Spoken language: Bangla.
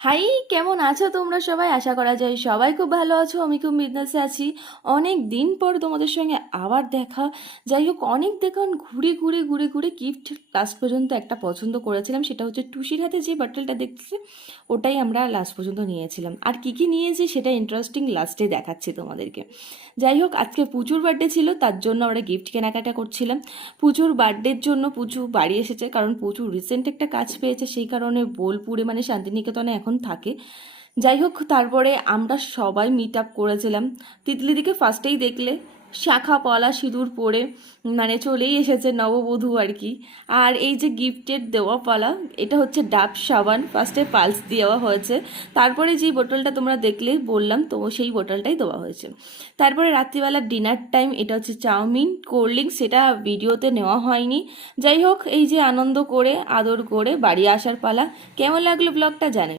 হাই, কেমন আছো তোমরা সবাই? আশা করা যায় সবাই খুব ভালো আছো। আমি খুব বিন্দাসে আছি। অনেক দিন পর তোমাদের সঙ্গে আবার দেখা। যাই হোক, অনেক দেখুন ঘুরে ঘুরে ঘুরে ঘুরে গিফট লাস্ট পর্যন্ত একটা পছন্দ করেছিলাম, সেটা হচ্ছে টুসির হাতে যে বাটলটা দেখতেছে ওটাই আমরা লাস্ট পর্যন্ত নিয়েছিলাম। আর কি কি নিয়েছি সেটা ইন্টারেস্টিং লাস্টে দেখাচ্ছি তোমাদেরকে। যাই হোক, আজকে পুচুর বার্থডে ছিল, তার জন্য আমরা গিফট কেনাকাটা করছিলাম। পুচুর বার্থডের জন্য পুচু বাড়ি এসেছে, কারণ পুচু রিসেন্ট একটা কাজ পেয়েছে, সেই কারণে বোলপুরে মানে শান্তিনিকেতনে এখন থাকে। যাই হোক, তারপরে আমরা সবাই মিট আপ করেছিলাম। তিতলিদিকে ফার্স্টেই দেখলে শাখা পলা সিঁদুর পরে মানে চলেই এসেছে নববধূ আর কি। আর এই যে গিফটের দেওয়া পালা, এটা হচ্ছে ডাব সাবান, ফার্স্টে পালস দেওয়া হয়েছে, তারপরে যেই বোতলটা তোমরা দেখলে বললাম তো সেই বোতলটাই দেওয়া হয়েছে। তারপরে রাত্রিবেলা ডিনার টাইম, এটা হচ্ছে চাউমিন কোল্ড ড্রিঙ্কস, সেটা ভিডিওতে নেওয়া হয়নি। যাই হোক, এই যে আনন্দ করে আদর করে বাড়ি আসার পালা। কেমন লাগলো ব্লগটা জানে।